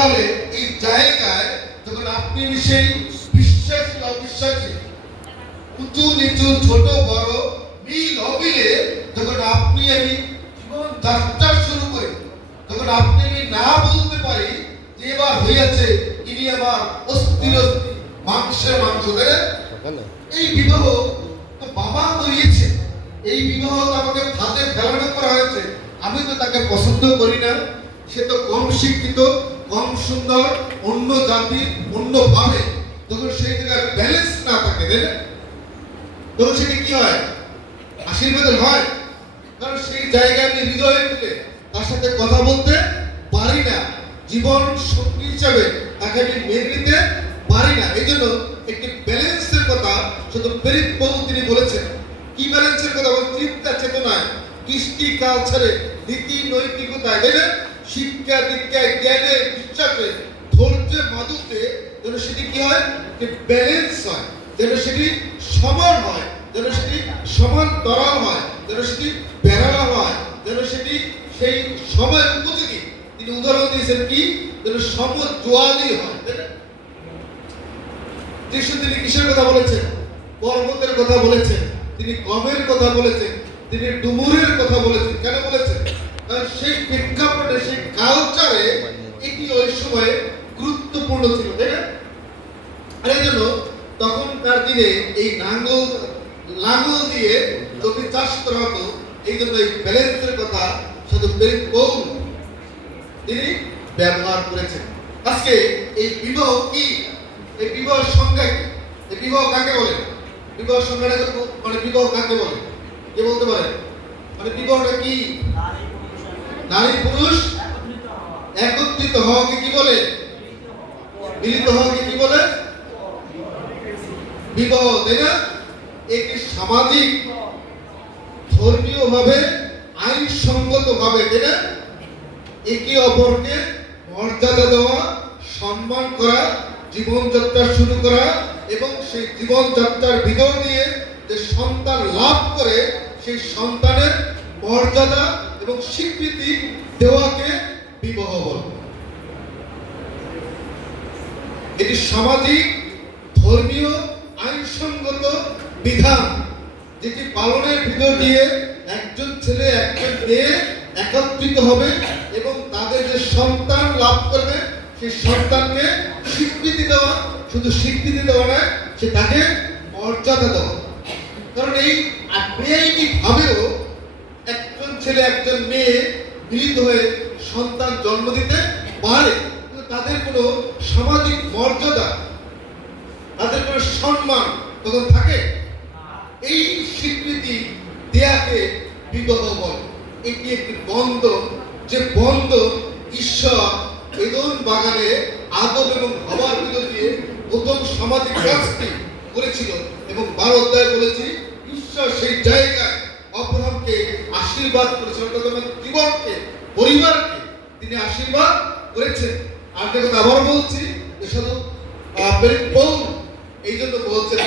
তাহলে এই জায়গায় যখন আপনি সেই বিশ্বাসী অবিশ্বাসী? উঁচু নিচু ছোট বড় মিল অমিলে যখন আপনি আমি জীবন যাত্রা শুরু করি, তখন আপনি আমি না বলতে পারি যে এবার হইয়াছে ইনি আমার অস্থির মাংসের মাংস? এই বিবাহ বাবা করিয়েছে। এই বিবাহ আমাকে হাতে ফেলানো করা হয়েছে। আমি তো তাকে পছন্দ করি না। সে তো কম শিক্ষিত। কম সুন্দর, অন্য জাতির অন্য ভাবে তখন সেই জায়গায় ব্যালেন্স না থাকে, তাই না? তখন সেটি কি হয়? আশীর্বাদের হয়। কারণ সেই জায়গায় আমি হৃদয়ে তুলে তার সাথে কথা বলতে পারি না। জীবন সঙ্গী হিসাবে তাকে আমি মেনে নিতে পারি না। এই জন্য একটি ব্যালেন্সের কথা শুধু প্রেরিত বহু তিনি বলেছেন। কি ব্যালেন্সের কথা? চিন্তা চেতনায়, কৃষ্টি কালচারে নীতি নৈতিকতায়, তাই না? শিক্ষা দীক্ষায় জ্ঞানে, বিশ্বাসে, ধৈর্যে মাধুর্যে যেন সেটি কি হয়? যে ব্যালেন্স হয়, যেন সেটি সমান হয়, যেন সেটি সমান তরাল হয়, যেন সেটি বেড়ালা হয়, যেন সেটি সেই সময় উপযোগী তিনি উদাহরণ দিয়েছেন কি? যেন সম জোয়ালি হয় যিশু তিনি কিসের কথা বলেছেন? পর্বতের কথা বলেছেন, তিনি গমের কথা বলেছেন, তিনি ডুমুরের কথা বলেছেন। কেন বলেছেন? কারণ সেই প্রেক্ষাপটে সেই কালচারে এটি ওই সময়ে গুরুত্বপূর্ণ ছিল, তাই না? আর এই জন্য তখনকার দিনে এই নাঙ্গল লাঙ্গল দিয়ে জমি চাষ করা হতো, এই জন্য এই ব্যালেন্সের কথা শুধু বেরিক তিনি ব্যবহার করেছেন। আজকে এই বিবাহ কি? এই বিবাহ সংজ্ঞা কি? এই বিবাহ কাকে বলে? বিবাহ সংজ্ঞাটা মানে বিবাহ কাকে বলে? কে বলতে পারে? মানে বিবাহটা কি? নারী পুরুষ একত্রিত হওয়াকে কি বলে? মিলিত হওয়াকে কি বলে? বিবাহ, তাই না? একটি সামাজিক ধর্মীয় ভাবে আইনসঙ্গত ভাবে তাই না? একে অপরকে মর্যাদা দেওয়া, সম্মান করা, জীবনযাত্রা শুরু করা এবং সেই জীবনযাত্রার ভিতর দিয়ে যে সন্তান লাভ করে, সেই সন্তানের মর্যাদা এবং স্বীকৃতি দেওয়াকে বিবাহ বলে। এটি সামাজিক, ধর্মীয়, আইনসঙ্গত বিধান, যেটি পালনের ভিতর দিয়ে একজন ছেলে, একজন মেয়ে একত্রিত হবে এবং তাদের যে সন্তান লাভ করবে সেই সন্তানকে স্বীকৃতি দেওয়া, শুধু স্বীকৃতি দেওয়া নয়, সে তাকে মর্যাদা দেওয়া। কারণ এই বেআইনি ভাবেও একজন ছেলে একজন মেয়ে মিলিত হয়ে সন্তান জন্ম দিতে পারে তাদের কোনো সামাজিক মর্যাদা, তাদের কোনো সম্মান তখন থাকে? এই স্বীকৃতি দেয়াকে বিবাহ বলে। এটি একটি বন্ধন যে বন্ধ ঈশ্বর বেদন বাগানে আদম এবং হবার ভিতর দিয়ে প্রথম সামাজিক কাজটি করেছিল এবং বারো অধ্যায় বলেছি, ঈশ্বর সেই জায়গায় আশীর্বাদ করেছেন অর্থাৎ আমার জীবনকে পরিবারকে। তিনি আশীর্বাদ করেছেন। আর কথা আবার বলছি, যে শুধু পৌল এই জন্য বলছেন